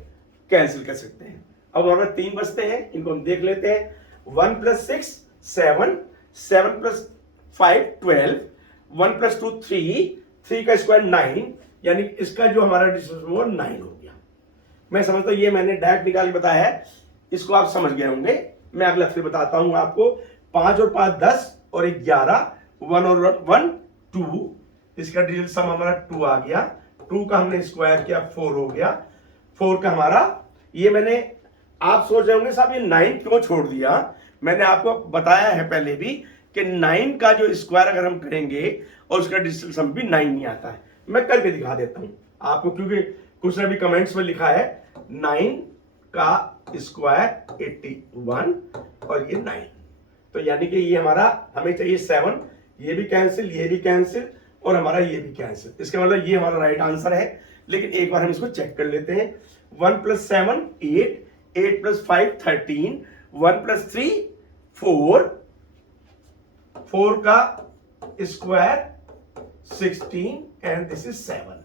कैंसिल कर सकते हैं। अब हमारे 3 बचते हैं, इनको हम देख लेते हैं। 1 + 6 7, 7 + 5 12, 1 + 2 3, 3 का स्क्वायर 9, यानी इसका जो हमारा डिस्टेंस वो 9 हो गया। मैं समझता हूं ये मैंने डायरेक्ट निकाल के बताया है, इसको आप समझ गए होंगे। मैं अगला फिर बताता हूं आपको। 5 और 5 10 और 11, 1 और 1 2, इसका डिजिटल सम हमारा 2 आ गया। 2 का हमने स्क्वायर किया 4 हो गया। 4 का हमारा ये मैंने, आप सोच रहे होंगे साहब ये 9 क्यों छोड़ दिया। मैंने आपको बताया है पहले भी कि 9 का जो स्क्वायर अगर हम करेंगे और उसका डिजिटल सम भी 9 नहीं आता है। मैं करके दिखा देता हूं आपको, क्योंकि कुछ ने भी कमेंट्स में लिखा है 9 का स्क्वायर 81 और ये 9, तो यानी कि ये हमारा हमें चाहिए 7, ये भी कैंसिल, ये भी कैंसिल और हमारा ये भी कैंसिल। इसका मतलब ये हमारा राइट आंसर है। लेकिन एक बार हम इसको चेक कर लेते हैं। 1 + 7 8, 8 + 5 13, 1 + 3 4, 4 का स्क्वायर 16 एंड दिस इज 7,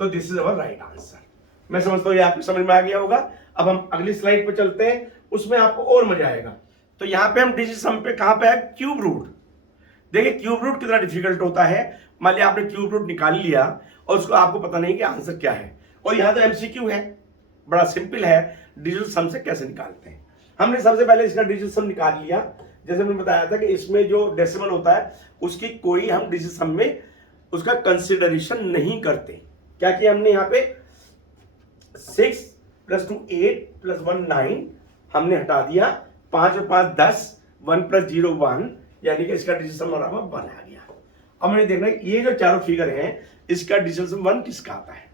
तो this is our right answer. मैं समझता हूं ये आपको समझ में आ गया होगा। अब हम अगली स्लाइड पे चलते हैं, उसमें आपको और मजा आएगा। तो यहां पे हम डिजिट सम पे कहां पे है, क्यूब रूट। देखिए क्यूब रूट कितना डिफिकल्ट होता है। मान लिया आपने क्यूब रूट निकाल लिया और उसको आपको पता नहीं कि आंसर क्या है, और यहां तो एमसीक्यू है, बड़ा सिंपल है डिजिटल सम से कैसे निकालते हैं। हमने सबसे पहले इसका डिजिटल सम निकाल लिया। जैसे मैंने बताया था कि इसमें जो डेसिमल होता है उसकी कोई हम डिजिट सम में उसका कंसिडरेशन नहीं करते। क्या किया हमने यहाँ पे 6 + 2 8 + 1 9 हमने हटा दिया। 5 और 5 10, 1 + 0 1, यानी कि इसका डिजिटल सम हमारा 1 आ गया। अब हमें देखना है ये जो चारों फिगर हैं इसका डिजिटल सम 1 किसका आता है।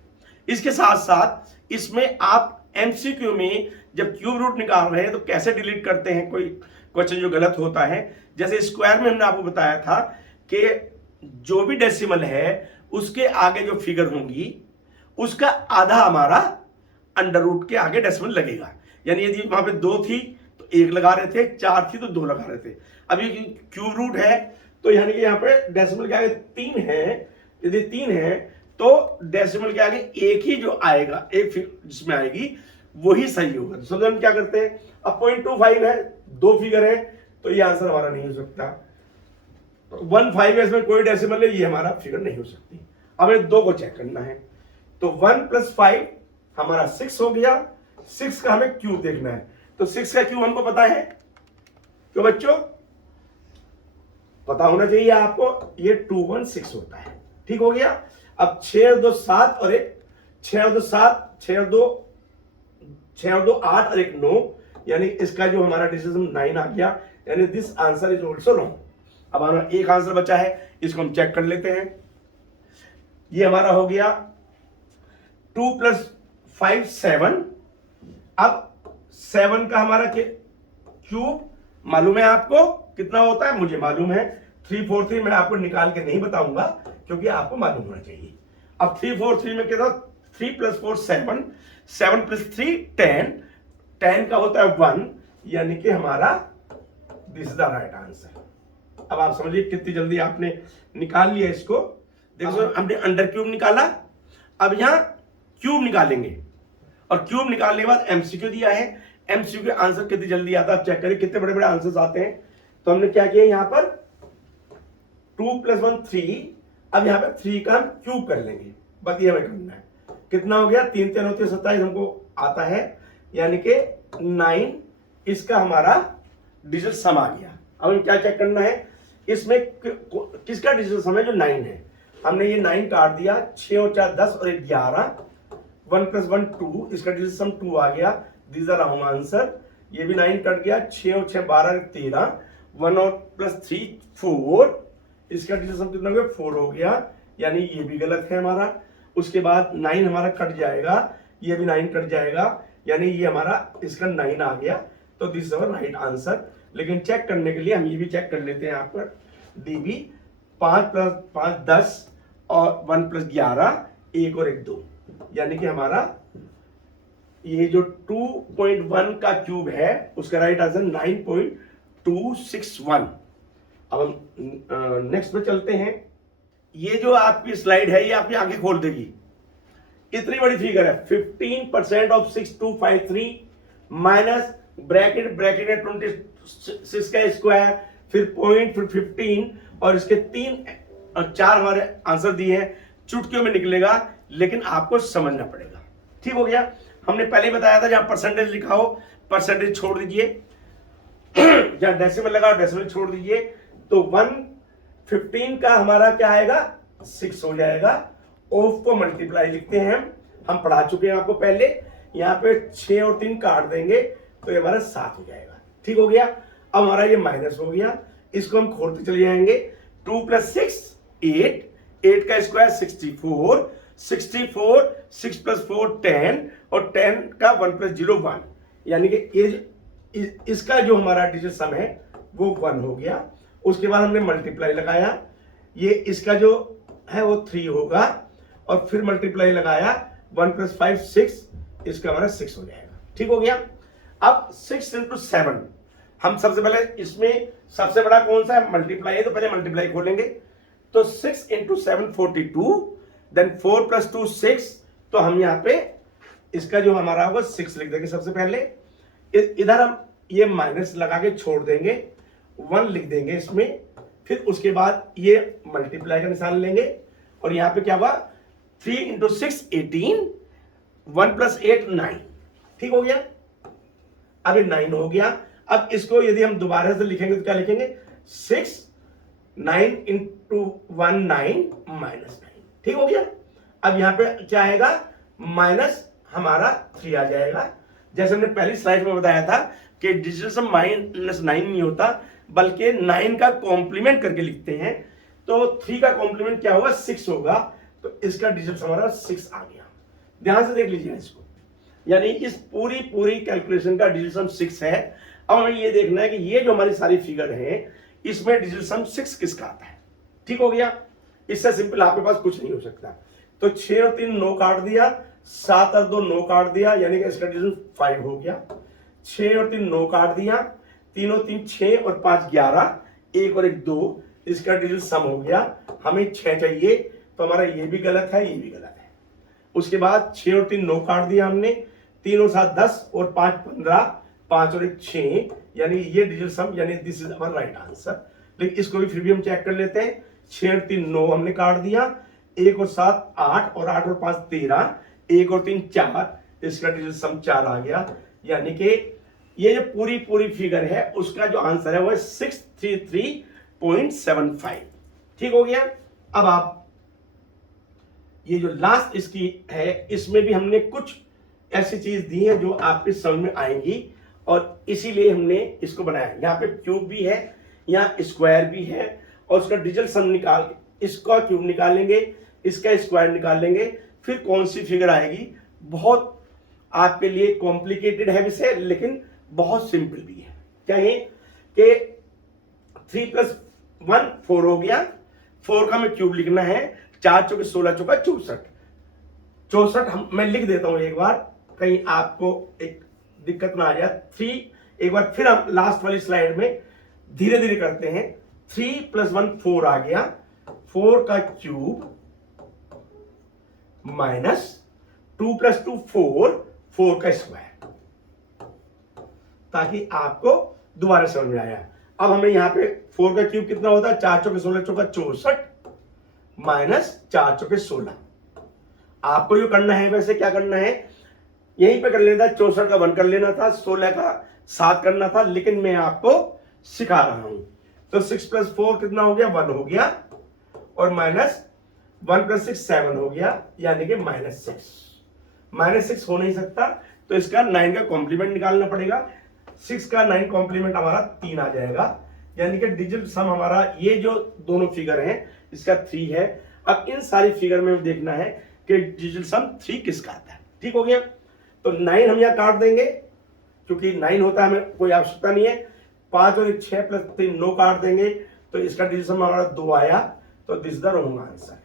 इसके साथ साथ इसमें आप एमसीक्यू में जब क्यूब रूट निकाल रहे हैं तो कैसे डिलीट करते हैं कोई क्वेश्चन जो गलत होता है। जैसे स्क्वायर में हमने आपको बताया था कि जो भी डेसिमल है उसके आगे जो फिगर होंगी उसका आधा हमारा अंडर रूट के आगे डेसिमल लगेगा। यानी यदि वहां पे 2 थी तो 1 लगा रहे थे, 4 थी तो 2 लगा रहे थे। अभी क्यूब रूट है तो यानी कि यहाँ पे डेसिमल के आगे 3 है। यदि 3 है तो डेसिमल के आगे एक ही जो आएगा, एक जिसमें आएगी वही सही होगा। तो समझो हम क्या करते हैं, अब 0.25 है, 2 फिगर है, तो ये आंसर हमारा नहीं हो सकता। 1 5 है, इसमें कोई डेसिमल है, ये हमारा फिगर नहीं हो सकती। अब हमें 2 को चेक करना है। तो 1 + 5 हमारा 6 हो गया। 6 का हमें क्यूब देखना है, तो 6 का क्यूब हमको पता है। तो बच्चों पता होना चाहिए आपको, ये 216 होता है। ठीक हो गया। अब 6 और 2 7 और 1 6 और 2 7, 6 और 2 8 और 1 9, यानी इसका जो हमारा डिसीजन 9 आ गया। यानी this answer is also wrong. अब हमारा एक आंसर बचा है, इसको हम चेक कर लेते हैं। ये हमारा हो गया 2 + 5 7। अब 7 का हमारा क्यूब मालूम है आपको कितना होता है, मुझे मालूम है 3 4 3। मैं आपको निकाल के नहीं बताऊंगा क्योंकि आपको मालूम होना चाहिए। अब 3 4 3 में कितना, 3 + 4 7, 7 + 3 10, 10 का होता है 1, यानी कि हमारा this is the right answer. अब आप समझिए कितनी जल्दी आपने निकाल लिया इसको। देखो हमने अंडर क्यूब निकाला, अब यहां क्यूब निकालेंगे और क्यूब निकालने के बाद एमसीक्यू दिया है। एमसीक्यू आंसर कितनी जल्दी आता है आप चेक करिए कितने बड़े बड़े आंसर्स आते हैं। तो हमने क्या किया यहां पर 2 + 1 3। अब यहां पर 3 का हम क्यूब कर लेंगे, बस ये हमें करना है। कितना हो गया, 3 3 होती है 27 हमको आता है, यानी कि 9 इसका हमारा डिजिटल सम आ गया। अब हमें क्या चेक करना है, इसमें किसका डिजिटल सम है, जो 9 है। हमने ये 9 काट दिया, 6 और 4 10 और 11, 1 + 1 2, इसका डिजिटल सम 2 आ गया। This are round answer. ये भी 9 कट गया, 6 और 6 12 13, 1 और +3 4, इसका डिजिटल सम कितना हो गया, 4 हो गया, यानी ये भी गलत है हमारा। उसके बाद 9 हमारा कट जाएगा, ये भी 9 कट जाएगा, यानी ये हमारा इसका 9 आ गया। तो this is our right answer. लेकिन चेक करने के लिए हम ये भी चेक कर लेते हैं यहाँ पर डीबी 5 + 5 10 और 1 + 11 1 और 1 2, यानी कि हमारा ये जो 2.1 का क्यूब है उसका राइट आंसर 9.261। अब हम नेक्स्ट पे चलते हैं। ये जो आपकी स्लाइड है ये आपकी आंखें खोल देगी। इतनी बड़ी फिगर है, 15% ऑफ 6253 माइनस ब्रैकेट ब्रैकेट है 26 का स्क्वायर, फिर पॉइंट, फिर 15, और इसके 3 और 4 हमारे आंसर दिए हैं। चुटकियों में निकलेगा, लेकिन आपको समझना पड़ेगा। ठीक हो गया। हमने पहले ही बताया था जहां परसेंटेज लिखा हो परसेंटेज छोड़ दीजिए, जहां डेसिमल लगा डेसिमल छोड़ दीजिए। तो 115 का हमारा क्या आएगा, 6 हो जाएगा। ऑफ को मल्टीप्लाई लिखते हैं, हम पढ़ा चुके हैं आपको पहले। यहाँ पे 6 और 3 काट देंगे तो ये हमारा 7 हो जाएगा। ठीक हो गया। अब हमारा ये माइनस हो गया, इसको हम खोलते चले जाएंगे। 2 + 6 8, 8 का स्क्वायर 64, 64, 6 + 4 10, और 10 का 1 + 0 1, यानी कि इसका जो हमारा डिजिट सम है वो 1 हो गया। उसके बाद हमने मल्टीप्लाई लगाया, ये इसका जो है वो 3 होगा, और फिर मल्टीप्लाई लगाया 1 + 5 6, इसका हमारा 6 हो जाएगा। ठीक हो गया। अब 6 × 7, हम सबसे पहले इसमें सबसे बड़ा कौन सा है, मल्टीप्लाई है, तो पहले मल्टीप्लाई खोलेंगे। तो 6 × 7 42, देन 4 + 2 6, तो हम यहाँ पे इसका जो हमारा होगा 6 लिख देंगे सबसे पहले। इधर हम ये माइनस लगा के छोड़ देंगे, 1 लिख देंगे इसमें। फिर उसके बाद ये मल्टीप्लाई का निशान लेंगे, और यहाँ पे क्या हुआ, 3 × 6 18, 1 + 8 9। ठीक हो गया। अब ये 9 हो गया। अब इसको यदि हम दोबारा से लिखेंगे तो क्या लिखेंगे, 6 9 × 1 9 -9। ठीक हो गया। अब यहाँ पे क्या आएगा, माइनस हमारा 3 आ जाएगा। जैसे हमने पहली स्लाइड में बताया था कि डिजिटल सम -9 नहीं होता, बल्कि 9 का कॉम्प्लीमेंट करके लिखते हैं। तो 3 का कॉम्प्लीमेंट क्या होगा, 6 होगा। तो इसका डिजिट सम हमारा 6 आ गया। ध्यान से देख लीजिए इसको, यानी इस पूरी कैलकुलेशन का डिजिट सम 6 है। अब हमें ये देखना है कि ये जो हमारी सारी फिगर है इसमें डिजिट सम 6 किसका आता है। ठीक हो गया। इससे सिंपल आपके पास कुछ नहीं हो सकता। तो 6 और 3 9 काट दिया, 7 और 2 9 काट दिया, यानी कि इसका डिजिट 5 हो गया। 6 और 3 9 काट दिया, 3 और 3 6 और 5 11, 1 और 1 2, इसका डिजिट सम हो गया। हमें 6 चाहिए, तो हमारा ये भी गलत है, ये भी गलत है। उसके बाद 6 और 3 9 काट दिया हमने, 3 और 7 10 और 5 15, 5 और 1 6, यानी ये डिजिट सम, यानी this is our right answer. लेकिन इसको भी फिर भी हम चेक कर लेते हैं। 6 और 3 9 हमने काट दिया, 1 और 7 8, और 8 और 5 13, 1 और 3 4, इसका डिजिट सम 4 आ गया। यानी कि ये जो पूरी फिगर है उसका जो आंसर है वो है 633.75। ठीक हो गया। अब आप ये जो लास्ट इसकी है, इसमें भी हमने कुछ ऐसी चीज दी है जो आपके समझ में आएंगी, और इसीलिए हमने इसको बनाया। यहाँ पे क्यूब भी है, यहाँ स्क्वायर भी है, और उसका डिजिटल सम निकाल, इसका क्यूब निकालेंगे, इसका स्क्वायर निकालेंगे, फिर कौन सी फिगर आएगी। बहुत आपके लिए कॉम्प्लिकेटेड है विषय, लेकिन बहुत सिंपल भी है। क्या है कि 3 + 1 4 हो गया, 4 का हमें क्यूब लिखना है। 4 चौके 16 चौका 64, 64 मैं लिख देता हूं एक बार, कहीं आपको एक दिक्कत ना आ जाए। 3 एक बार फिर हम लास्ट वाली स्लाइड में धीरे धीरे करते हैं। 3 + 1 4 आ गया, 4 का क्यूब माइनस 2 + 2 4, 4 का स्क्वायर, ताकि आपको दोबारा समझ में आया। अब हमें यहां पे 4 का क्यूब कितना होता है, 4 चौके 16 चौका 64 माइनस 4 चौके 16। आपको जो करना है, वैसे क्या करना है, यहीं पे कर लेना था। 64 का 1 कर लेना था, 16 का 7 करना था, लेकिन मैं आपको सिखा रहा हूं। तो 6 + 4 कितना हो गया, 1 हो गया, और माइनस 1 + 6 7 हो गया, यानी कि -6 हो नहीं सकता। तो इसका 9 का कॉम्प्लीमेंट निकालना पड़ेगा। 6 का 9 कॉम्प्लीमेंट हमारा 3 आ जाएगा, यानी कि डिजिटल सम हमारा ये जो दोनों फिगर हैं इसका 3 है। अब इन सारी फिगर में देखना है कि डिजिटल सम 3 किसका आता है। ठीक हो गया। तो 9 हम यहां काट देंगे, क्योंकि 9 होता है, हमें कोई आवश्यकता नहीं है। 5 और 6 + 3 9 काट देंगे, तो इसका डिजिटल सम हमारा 2 आया। तो दिस द रॉन्ग आंसर।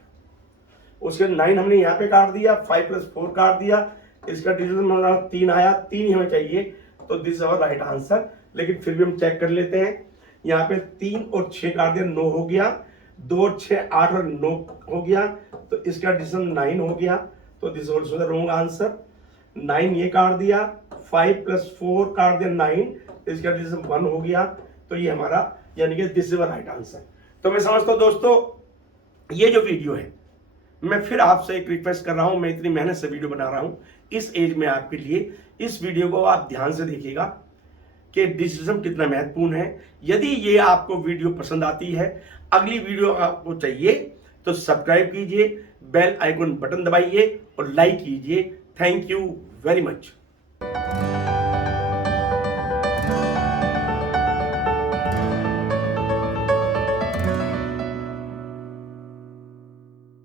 उसके 9 हमने यहां पे काट दिया, 5 + 4 काट दिया, इसका डिसीजन हमारा 3 आया, 3 ही हमें चाहिए, तो this is our right answer. लेकिन फिर भी हम चेक कर लेते हैं। यहाँ पे 3 और 6 काट दिया, 9 हो गया। 2 और 6 8 और 9 हो गया, तो इसका डिसीजन 9 हो गया, तो this also the wrong answer. 9 ये काट दिया, 5 + 4 काट दिया 9, तो इसका डिसीजन 1 हो गया, तो ये हमारा यानी कि this is the right answer. तो मैं समझता हूं दोस्तों ये जो वीडियो है, मैं फिर आपसे एक रिक्वेस्ट कर रहा हूं, मैं इतनी मेहनत से वीडियो बना रहा हूं इस एज में आपके लिए, इस वीडियो को आप ध्यान से देखिएगा कि डिसीजन कितना महत्वपूर्ण है। यदि ये आपको वीडियो पसंद आती है, अगली वीडियो आपको चाहिए, तो सब्सक्राइब कीजिए, बेल आइकन बटन दबाइए और लाइक कीजिए। Thank you very much.